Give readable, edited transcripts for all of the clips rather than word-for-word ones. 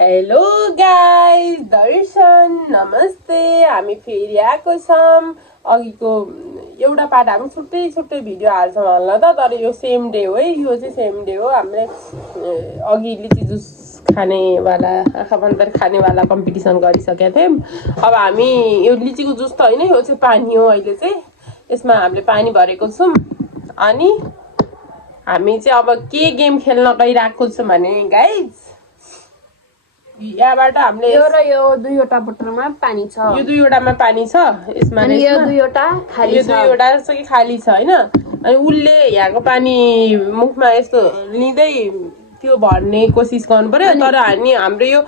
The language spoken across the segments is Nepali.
हेलो गाइस, दर्शन नमस्ते। हामी फेरि आएको छौँ। अघिको एउटा पार्ट हामी छुट्टै छुट्टै भिडियो हाल्छौँ होला त, तर यो सेम डे हो है। यो चाहिँ सेम डे हो। हामीले अघि लिची जुस खानेवाला, आँखा बन्द खानेवाला कम्पिटिसन गरिसकेका थियौँ। अब हामी यो लिचीको जुस त होइन, यो चाहिँ पानी हो। अहिले चाहिँ यसमा हामीले पानी भरेको छौँ। अनि हामी चाहिँ अब के गेम खेल्न गइरहेको छौँ भने गाइज, यहाँबाट हामीले यो र यो दुईवटा बोतलमा पानी छ। यो दुईवटामा पानी छ। यसमा अनि यो दुईवटा खाली छ। यो दुईवटा चाहिँ खाली छ हैन। अनि उसले यहाँको पानी मुखमा यस्तो लिँदै त्यो भर्ने कोसिस गर्नु पर्यो। तर हाम्रो यो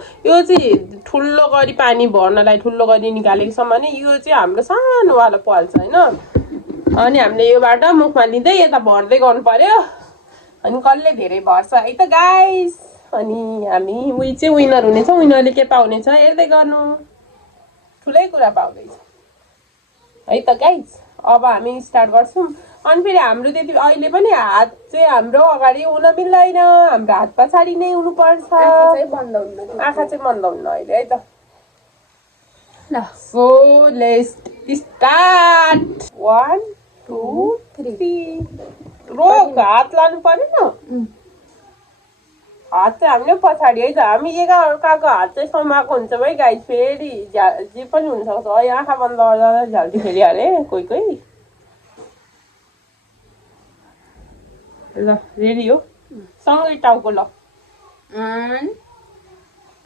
चाहिँ ठुलो गरी पानी भर्नलाई ठुलो गरी निकालेको छ भने यो चाहिँ हाम्रो सानोवाला पल्छ हैन। अनि हामीले योबाट मुखमा लिँदै यता भर्दै गर्नु पर्यो। अनि कसले धेरै भर्छ है त गाइस। अनि हामी उही चाहिँ विनर हुनेछ। विनरले के पाउनेछ हेर्दै गर्नु। ठुलै कुरा पाउँदैछ है त गाइस। अब हामी स्टार्ट गर्छौँ। अनि फेरि हाम्रो त्यति अहिले पनि हात चाहिँ हाम्रो अगाडि हुन मिल्दैन। हाम्रो हात पछाडि नै हुनुपर्छ। आँखा चाहिँ बन्द हुन्न अहिले है त। ल सो लेट्स स्टार्ट। 1 2 3 रोक। हात लानु परेन। हात चाहिँ हामीले पछाडि है त। हामी एकअर्काको हात चाहिँ समाएको हुन्छ है गाइस। फेरि जे पनि हुनसक्छ है। आँखा बन्द गर्दा झल्टी फेरि अरे कोही कोही। ल रेडी हो। सँगै टाउको ल। 1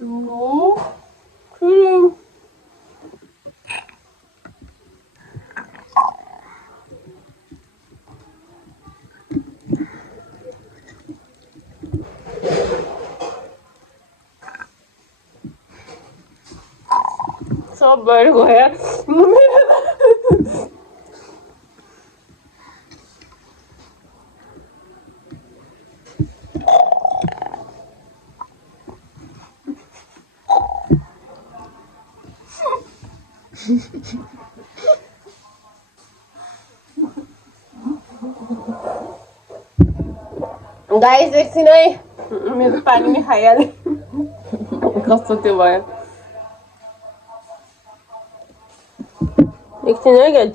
2 3 सब भएर गयो। गाइस एकछिन है, मेरो पानी नै खाइहालेँ। कस्तो त्यो भयो। एकछिन है गाइस।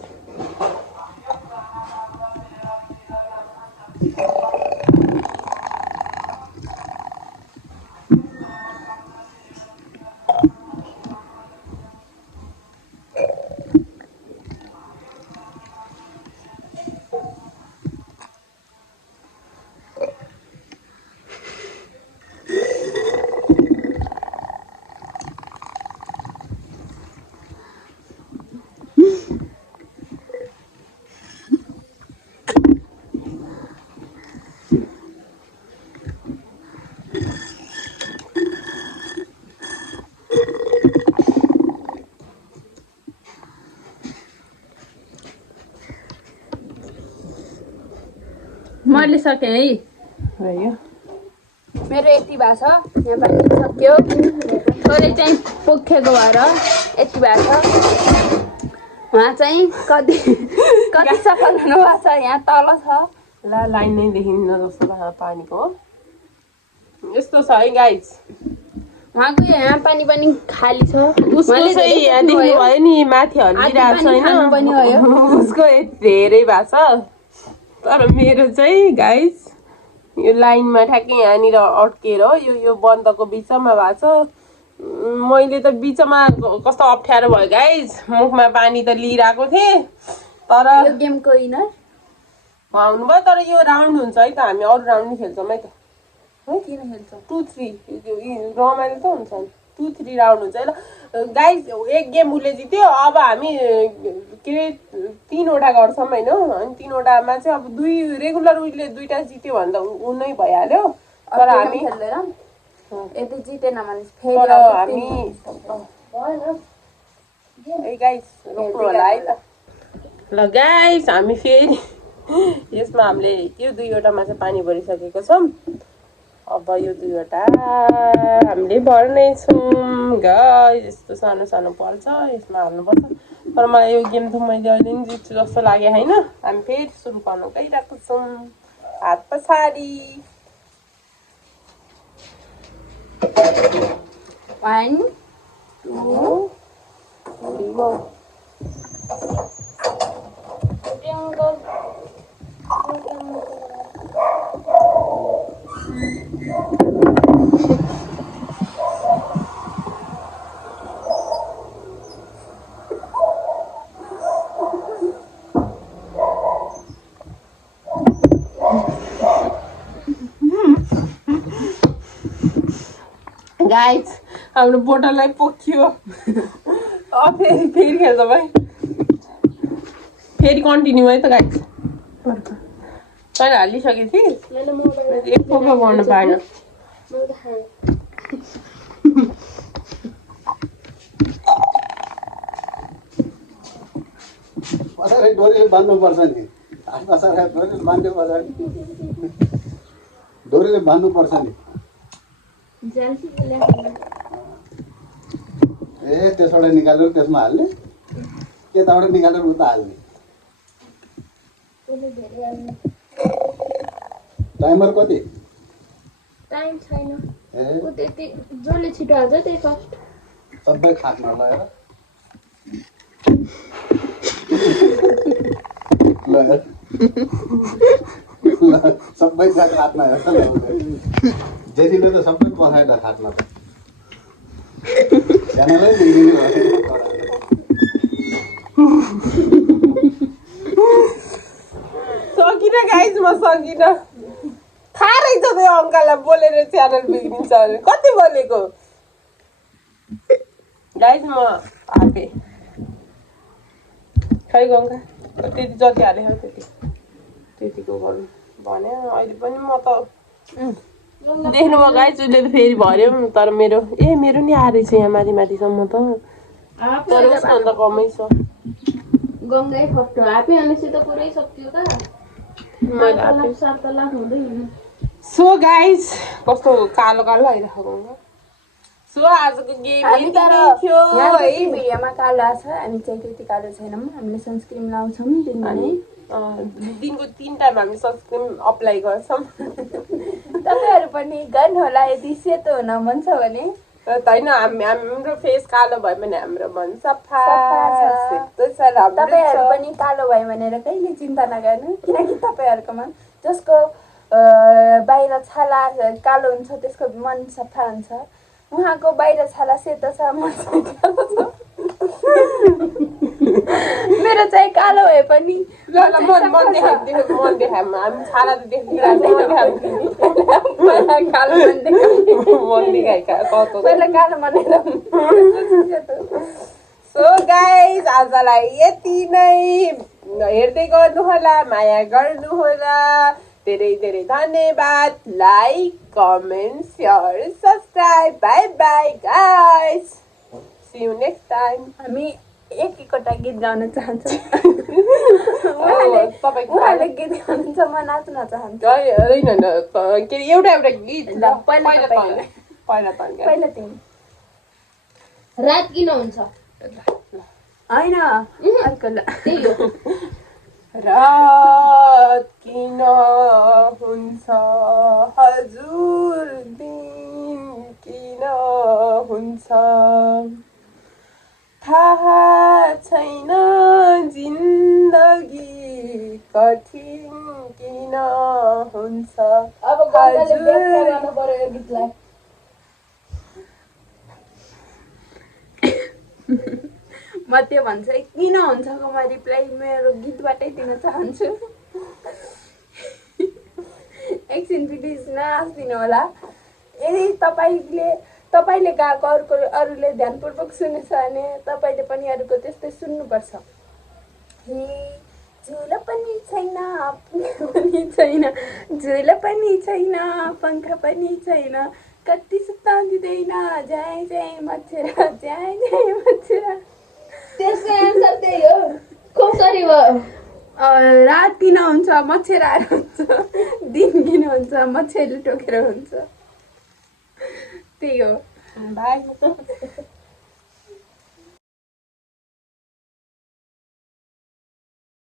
मैले सकेँ है। भयो। मेरो यति भएको छ। यहाँ पानी सक्यो। थोरै चाहिँ पोखेको भएर यति भएको छ। उहाँ चाहिँ कति सफा गर्नुभएको छ। यहाँ तल छ। ल लाइन नै देखिन्न जस्तो लाग्छ पानीको। यस्तो छ है गाइस। उहाँको यहाँ पानी पनि खाली छ। उसले चाहिँ यहाँ देख्नु भयो नि, माथि हल्लिरहेको छैन। उसको धेरै भएको छ। तर मेरो चाहिँ गाइस यो लाइनमा ठ्याक्कै यहाँनिर अड्केर यो बन्दको बिचमा भएको छ। मैले त बिचमा कस्तो अप्ठ्यारो भयो गाइस। मुखमा पानी त लिइरहेको थिएँ तर यो गेमको विनर आउनुभयो। तर यो राउन्ड हुन्छ है त। हामी अरू राउन्ड नि खेल्छौँ है त। किन खेल्छौँ? 2 3 रमाइलो त हुन्छ नि। 2 3 राउन्ड हुन्छ है ल गाइस। एक गेम उसले जित्यो। अब हामी के अरे 3वटा गर्छौँ होइन। अनि 3वटामा चाहिँ अब रेगुलर उसले 2टा जित्यो भने त ऊ नै भइहाल्यो। तर हामी खेल्दैन। यदि जितेन भने तर हामी ए गाइस रोक्नु होला है त। ल गाइस हामी फेरि यसमा हामीले यो 2वटामा चाहिँ पानी भरिसकेको छौँ। अब यो 2वटा हामीले भर्नेछौँ गाइस। यस्तो सानो सानो पर्छ, यसमा हाल्नुपर्छ। तर मलाई यो गेम त मैले अहिले नि जित्छु जस्तो लाग्यो होइन। हामी फेरि सुरु गर्न गइरहेको छौँ। हात पछाडि 1 2 गाइस हाम्रो बोतललाई पोख्यो फेरि खेल्छ भाइ फेरि कन्टिन्यू है त गाइस तैँले हालिसकेको थिइस् एक फोका गर्नु पाएन पछाडि डोरीले बाँध्नुपर्छ नि पछाडि डोरीले बाँध्नुपर्छ डोरीले बाँध्नुपर्छ नि ए त्यसबाट निकालेर त्यसमा हाल्ने त्यताबाट निकालेर उता हाल्ने टाइमर कति टाइम छैन ए उ त्यति जसले छिटो हाल्छ त्यही फर्स्ट सबै खाटमा लगेर ल सबै खाटमा हेर्छ जेठीले त सबै पखाएर खाटमा त सानोलाई सकिन गाइस म सकिन थाहा रहेछ त्यो अङ्कललाई बोलेर च्यानल बिग्रिन्छ अरे कति बोलेको गाइस म हापे खै गङ्का त्यति जति हालेको त्यतिको गर्नु भने अहिले पनि म त देख्नुभयो गाइस उसले त फेरि भर्यो तर मेरो नि आएछ यहाँ माथि माथिसम्म त तर उसभन्दा कमै छ गङ्गै फप्टो हापे भनेपछि त पुरै सक्यो त मैले हापे 7 लाख हुँदैन सो गाइस कस्तो कालो कालो आइरहेको गङ्गा सो आजको गेम हामी तर थियो है भिडियोमा कालो आछ हामी चाहिँ त्यति कालो छैनौँ हामीले सनस्क्रिन लाउँछौँ दिनभरि दिनको 3 टाइम हामी सनस्क्रिन अप्लाई गर्छौँ तपाईँहरू पनि गर्नुहोला यदि सेतो हुन मन छ भने होइन हाम्रो फेस कालो भयो भने हाम्रो मन सफा सेतो छ तपाईँहरू पनि कालो भयो भनेर कहिले चिन्ता नगर्नु किनकि तपाईँहरूकोमा जसको बाहिर छाला कालो हुन्छ त्यसको मन सफा हुन्छ उहाँको बाहिर छाला सेतो छ मन कालो छ मेरो चाहिँ कालो भए पनि मन देखाउँ हामी छाला त पहिला कालो मनाएर सो गाइस आजलाई यति नै हेर्दै गर्नुहोला माया गर्नुहोला धेरै धेरै धन्यवाद like comment share subscribe bye bye guys see you next time हामी एकैवटा गीत गाउन चाहन्छौँ तपाईँको उहाँले गीत गाउनुहुन्छ म नाच्न चाहन्छु होइन के अरे एउटा गीत ल, पहिला पहिला तिमी रात किन हुन्छ होइन अर्को ल त्यही हो रात किन हुन्छ हजुर दिन किन हुन्छ थाहा छैन जिन्दगी कठिन किन हुन्छ अब गङ्गाले व्याख्या गर्नु पर्यो यो गीतलाई म त्यो भन्छ किन हुन्छको म रिप्लाई मेरो गीतबाटै दिन चाहन्छु एकछिन प्लिज नहाँसिदिनु होला यदि तपाईँले गाएको अरूले ध्यानपूर्वक सुनेछ भने तपाईँले पनि अरूको त्यस्तै सुन्नुपर्छ हे झुल पनि छैन पनि छैन झुल पनि छैन पङ्ख पनि छैन कति सुत्ता दिँदैन जय जय मच्छरा जय जय मच्छरा त्यसको एन्सर त्यही हो कसरी भयो रात किन हुन्छ मच्छराहरू हुन्छ दिन किन हुन्छ मच्छरले टोकेर हुन्छ त्यही हो बाई